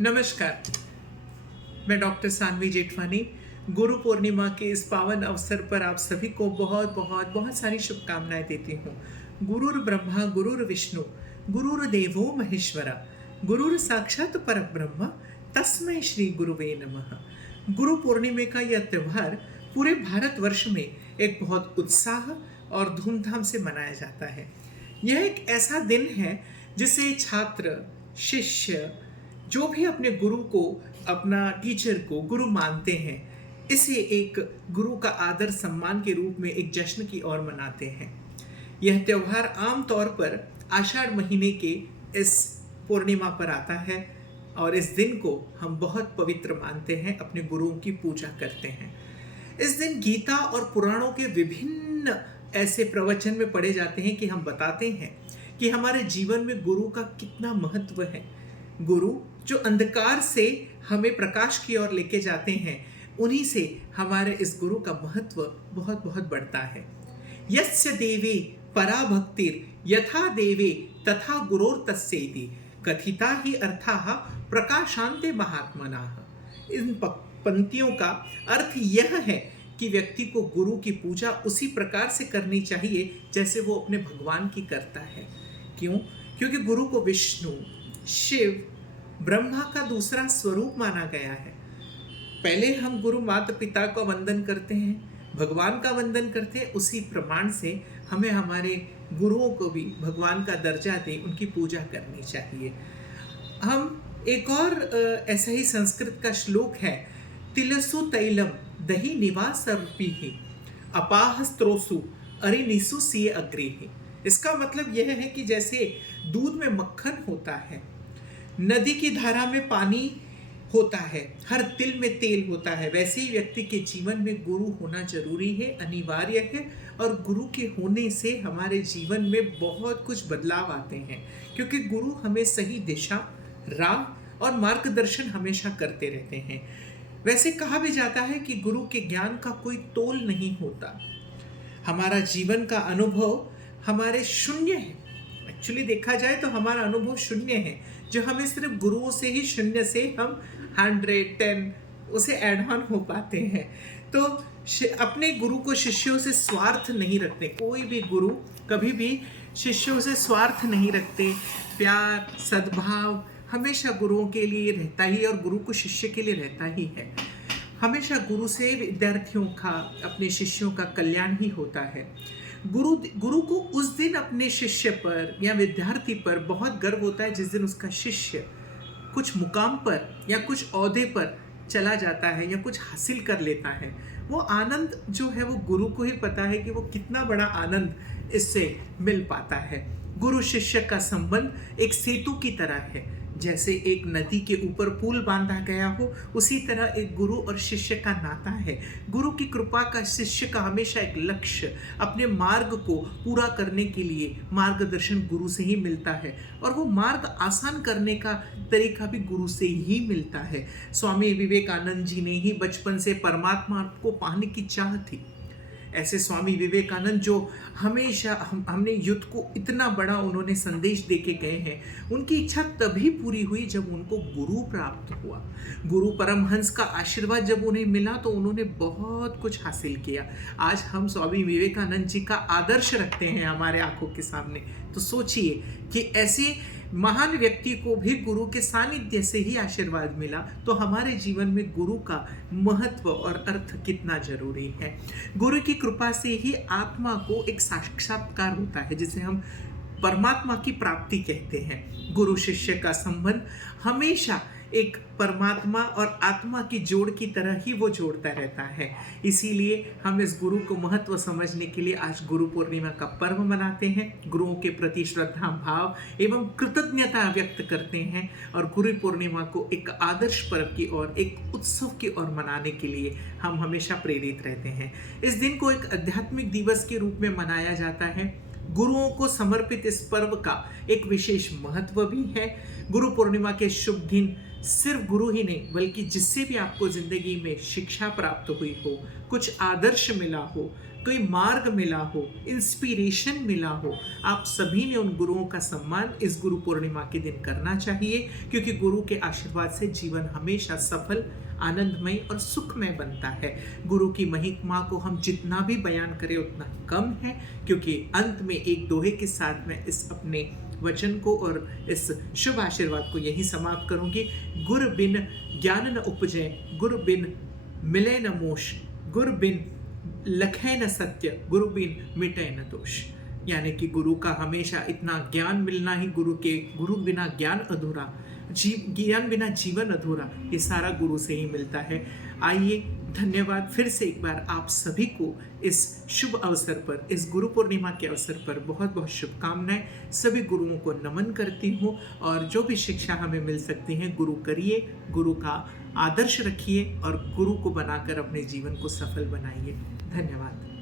नमस्कार। मैं डॉक्टर सानवी जेठवानी। गुरु पूर्णिमा के इस पावन अवसर पर आप सभी को बहुत बहुत बहुत सारी शुभकामनाएं देती हूँ। गुरुर् ब्रह्मा गुरुर् विष्णु गुरुर्देवो महेश्वरा गुरुर् साक्षात परब्रह्म तस्मै श्री गुरुवे नमः। गुरु पूर्णिमा का यह त्यौहार पूरे भारतवर्ष में एक बहुत उत्साह और धूमधाम से मनाया जाता है। यह एक ऐसा दिन है जिसे छात्र, शिष्य, जो भी अपने गुरु को, अपना टीचर को गुरु मानते हैं, इसे एक गुरु का आदर सम्मान के रूप में एक जश्न की ओर मनाते हैं। यह त्यौहार आम तौर पर आषाढ़ महीने के इस पूर्णिमा पर आता है और इस दिन को हम बहुत पवित्र मानते हैं, अपने गुरुओं की पूजा करते हैं। इस दिन गीता और पुराणों के विभिन्न ऐसे प्रवचन में पढ़े जाते हैं कि हम बताते हैं कि हमारे जीवन में गुरु का कितना महत्व है। गुरु जो अंधकार से हमें प्रकाश की ओर लेके जाते हैं, उन्हीं से हमारे इस गुरु का महत्व बहुत बहुत बढ़ता है। यस्य देवे परा भक्तिर् यथा देवे तथा गुरोर तस्येति कथिता ही अर्थाः प्रकाशान्ते महात्मनाः। इन पंक्तियों का अर्थ यह है कि व्यक्ति को गुरु की पूजा उसी प्रकार से करनी चाहिए जैसे वो अपने भगवान की करता है। क्यों? क्योंकि गुरु को विष्णु, शिव, ब्रह्मा का दूसरा स्वरूप माना गया है। पहले हम गुरु माता पिता का वंदन करते हैं, भगवान का वंदन करते हैं, उसी प्रमाण से हमें हमारे गुरुओं को भी भगवान का दर्जा दें, उनकी पूजा करनी चाहिए। हम एक और ऐसा ही संस्कृत का श्लोक है, तिलसु तैलम दही निवास सर्पीहि अपाह स्त्रोसु अरिनिसु सिए अग्रेहि। इसका मतलब यह है कि जैसे दूध में मक्खन होता है, नदी की धारा में पानी होता है, हर तिल में तेल होता है, वैसे ही व्यक्ति के जीवन में गुरु होना जरूरी है, अनिवार्य है। और गुरु के होने से हमारे जीवन में बहुत कुछ बदलाव आते हैं, क्योंकि गुरु हमें सही दिशा, राह और मार्गदर्शन हमेशा करते रहते हैं। वैसे कहा भी जाता है कि गुरु के ज्ञान का कोई तोल नहीं होता। हमारा जीवन का अनुभव हमारे शून्य है। एक्चुअली देखा जाए तो हमारा अनुभव शून्य है, जो हमें सिर्फ गुरुओं से ही शून्य से हम 100, 10 उसे ऐड ऑन हो पाते हैं। तो अपने गुरु को शिष्यों से स्वार्थ नहीं रखते। कोई भी गुरु कभी भी शिष्यों से स्वार्थ नहीं रखते। प्यार, सद्भाव हमेशा गुरुओं के लिए रहता ही, और गुरु को शिष्य के लिए रहता ही है। हमेशा गुरु से विद्यार्थियों का, अपने शिष्यों का कल्याण ही होता है। गुरु को उस दिन अपने शिष्य पर या विद्यार्थी पर बहुत गर्व होता है जिस दिन उसका शिष्य कुछ मुकाम पर या कुछ ओहदे पर चला जाता है या कुछ हासिल कर लेता है। वो आनंद जो है वो गुरु को ही पता है कि वो कितना बड़ा आनंद इससे मिल पाता है। गुरु शिष्य का संबंध एक सेतु की तरह है। जैसे एक नदी के ऊपर पुल बांधा गया हो, उसी तरह एक गुरु और शिष्य का नाता है। गुरु की कृपा का शिष्य का हमेशा एक लक्ष्य, अपने मार्ग को पूरा करने के लिए मार्गदर्शन गुरु से ही मिलता है, और वो मार्ग आसान करने का तरीका भी गुरु से ही मिलता है। स्वामी विवेकानंद जी ने ही बचपन से परमात्मा को पाने की चाह थी। ऐसे स्वामी विवेकानंद जो हमेशा हमने युद्ध को इतना बड़ा उन्होंने संदेश देके गए हैं, उनकी इच्छा तभी पूरी हुई जब उनको गुरु प्राप्त हुआ। गुरु परमहंस का आशीर्वाद जब उन्हें मिला तो उन्होंने बहुत कुछ हासिल किया। आज हम स्वामी विवेकानंद जी का आदर्श रखते हैं हमारे आंखों के सामने। तो सोचिए कि ऐसे महान व्यक्ति को भी गुरु के सानिध्य से ही आशीर्वाद मिला, तो हमारे जीवन में गुरु का महत्व और अर्थ कितना जरूरी है। गुरु की कृपा से ही आत्मा को एक साक्षात्कार होता है, जिसे हम परमात्मा की प्राप्ति कहते हैं। गुरु शिष्य का संबंध हमेशा एक परमात्मा और आत्मा की जोड़ की तरह ही वो जोड़ता रहता है। इसीलिए हम इस गुरु को महत्व समझने के लिए आज गुरु पूर्णिमा का पर्व मनाते हैं, गुरुओं के प्रति श्रद्धा भाव एवं कृतज्ञता व्यक्त करते हैं, और गुरु पूर्णिमा को एक आदर्श पर्व की ओर, एक उत्सव की ओर मनाने के लिए हम हमेशा प्रेरित रहते हैं। इस दिन को एक आध्यात्मिक दिवस के रूप में मनाया जाता है। गुरुओं को समर्पित इस पर्व का एक विशेष महत्व भी है। गुरु पूर्णिमा के शुभ दिन सिर्फ गुरु ही नहीं, बल्कि जिससे भी आपको जिंदगी में शिक्षा प्राप्त हुई हो, कुछ आदर्श मिला हो, कोई मार्ग मिला हो, इंस्पिरेशन मिला हो, आप सभी ने उन गुरुओं का सम्मान इस गुरु पूर्णिमा के दिन करना चाहिए, क्योंकि गुरु के आशीर्वाद से जीवन हमेशा सफल, आनंदमय और सुखमय बनता है। गुरु की महिमा को हम जितना भी बयान करें उतना कम है, क्योंकि अंत में एक दोहे के साथ मैं इस अपने वचन को और इस शुभ आशीर्वाद को यही समाप्त करूंगी। गुर बिन ज्ञान न उपजै, गुर बिन मिले न मोश, गुर बिन लखै न सत्य, गुरु बिन मिटै न दोष। यानी कि गुरु का हमेशा इतना ज्ञान मिलना ही गुरु बिना ज्ञान अधूरा, ज्ञान बिना जीवन अधूरा, ये सारा गुरु से ही मिलता है। आइए, धन्यवाद फिर से एक बार आप सभी को इस शुभ अवसर पर, इस गुरु पूर्णिमा के अवसर पर बहुत बहुत शुभकामनाएं। सभी गुरुओं को नमन करती हूँ, और जो भी शिक्षा हमें मिल सकती है गुरु करिए, गुरु का आदर्श रखिए और गुरु को बनाकर अपने जीवन को सफल बनाइए। धन्यवाद।